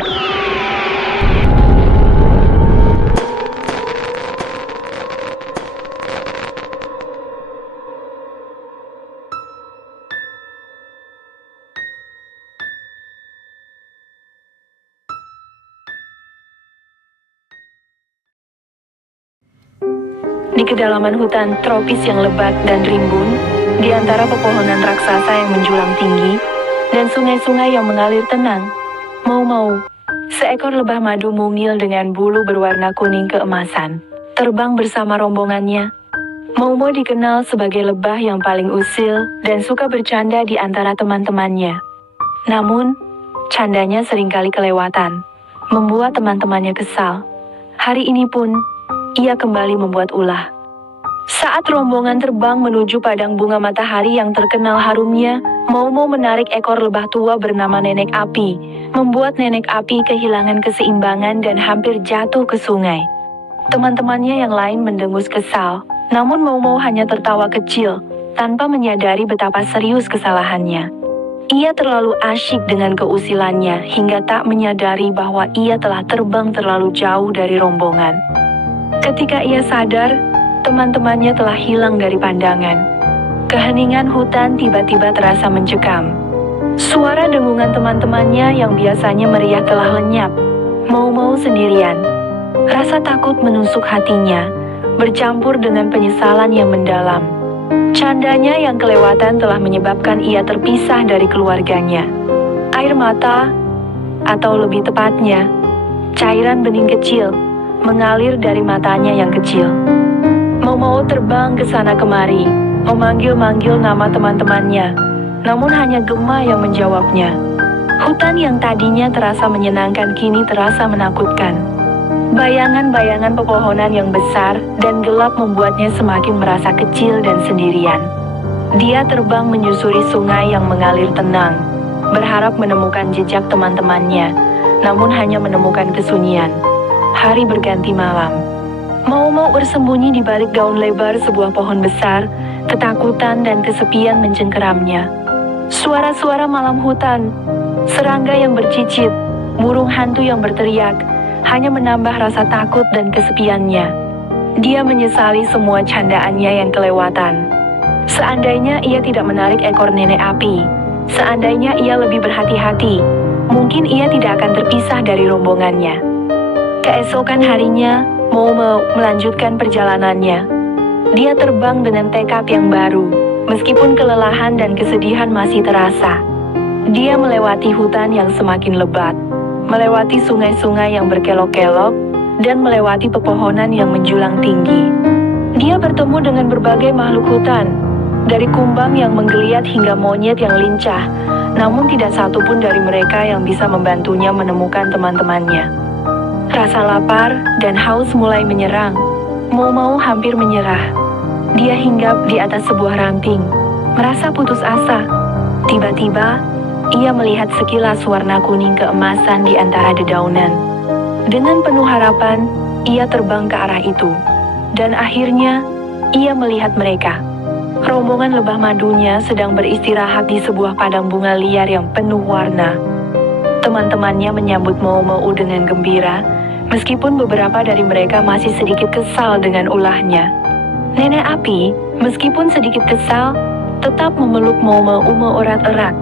Di kedalaman hutan tropis yang lebat dan rimbun, di antara pepohonan raksasa yang menjulang tinggi, dan sungai-sungai yang mengalir tenang, Mau-Mau, seekor lebah madu mungil dengan bulu berwarna kuning keemasan, terbang bersama rombongannya. Mau-Mau dikenal sebagai lebah yang paling usil dan suka bercanda di antara teman-temannya. Namun, candanya seringkali kelewatan, membuat teman-temannya kesal. Hari ini pun, ia kembali membuat ulah. Saat rombongan terbang menuju padang bunga matahari yang terkenal harumnya, Mau-Mau menarik ekor lebah tua bernama Nenek Api, membuat Nenek Api kehilangan keseimbangan dan hampir jatuh ke sungai. Teman-temannya yang lain mendengus kesal, namun Mau-Mau hanya tertawa kecil, tanpa menyadari betapa serius kesalahannya. Ia terlalu asyik dengan keusilannya hingga tak menyadari bahwa ia telah terbang terlalu jauh dari rombongan. Ketika ia sadar, teman-temannya telah hilang dari pandangan. Keheningan hutan tiba-tiba terasa mencekam. Suara dengungan teman-temannya yang biasanya meriah telah lenyap. Mau-Mau sendirian. Rasa takut menusuk hatinya, bercampur dengan penyesalan yang mendalam. Candanya yang kelewatan telah menyebabkan ia terpisah dari keluarganya. Air mata, atau lebih tepatnya, cairan bening kecil, mengalir dari matanya yang kecil. Mau-Mau terbang ke sana kemari, memanggil-manggil nama teman-temannya, namun hanya Gema yang menjawabnya. Hutan yang tadinya terasa menyenangkan kini terasa menakutkan. Bayangan-bayangan pepohonan yang besar dan gelap membuatnya semakin merasa kecil dan sendirian. Dia terbang menyusuri sungai yang mengalir tenang, berharap menemukan jejak teman-temannya, namun hanya menemukan kesunyian. Hari berganti malam. Mau-Mau bersembunyi di balik daun lebar sebuah pohon besar, ketakutan dan kesepian mencengkeramnya. Suara-suara malam hutan, serangga yang bercicit, burung hantu yang berteriak, hanya menambah rasa takut dan kesepiannya. Dia menyesali semua candaannya yang kelewatan. Seandainya ia tidak menarik ekor Nenek Api, seandainya ia lebih berhati-hati, mungkin ia tidak akan terpisah dari rombongannya. Keesokan harinya, Mau-Mau melanjutkan perjalanannya. Dia terbang dengan tekad yang baru, meskipun kelelahan dan kesedihan masih terasa. Dia melewati hutan yang semakin lebat, melewati sungai-sungai yang berkelok-kelok, dan melewati pepohonan yang menjulang tinggi. Dia bertemu dengan berbagai makhluk hutan, dari kumbang yang menggeliat hingga monyet yang lincah, namun tidak satu pun dari mereka yang bisa membantunya menemukan teman-temannya. Rasa lapar dan haus mulai menyerang. Mau-Mau hampir menyerah. Dia hinggap di atas sebuah ranting, merasa putus asa. Tiba-tiba, ia melihat sekilas warna kuning keemasan di antara dedaunan. Dengan penuh harapan, ia terbang ke arah itu. Dan akhirnya, ia melihat mereka. Rombongan lebah madunya sedang beristirahat di sebuah padang bunga liar yang penuh warna. Teman-temannya menyambut Mau-Mau dengan gembira, meskipun beberapa dari mereka masih sedikit kesal dengan ulahnya. Nenek Api, meskipun sedikit kesal, tetap memeluk Mau-Mau erat-erat.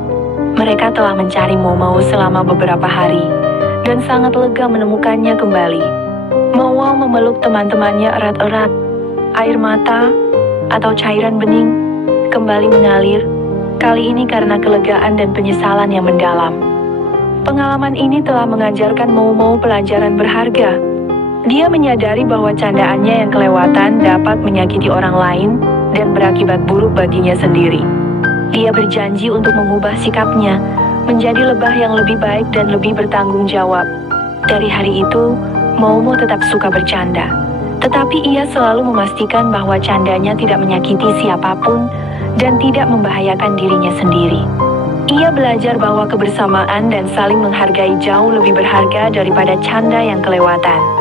Mereka telah mencari Mau-Mau selama beberapa hari, dan sangat lega menemukannya kembali. Mau-Mau memeluk teman-temannya erat-erat. Air mata, atau cairan bening, kembali mengalir, kali ini karena kelegaan dan penyesalan yang mendalam. Pengalaman ini telah mengajarkan Mau-Mau pelajaran berharga. Dia menyadari bahwa candaannya yang kelewatan dapat menyakiti orang lain dan berakibat buruk baginya sendiri. Dia berjanji untuk mengubah sikapnya, menjadi lebah yang lebih baik dan lebih bertanggung jawab. Dari hari itu, Mau-Mau tetap suka bercanda. Tetapi ia selalu memastikan bahwa candanya tidak menyakiti siapapun dan tidak membahayakan dirinya sendiri. Ia belajar bahwa kebersamaan dan saling menghargai jauh lebih berharga daripada canda yang kelewatan.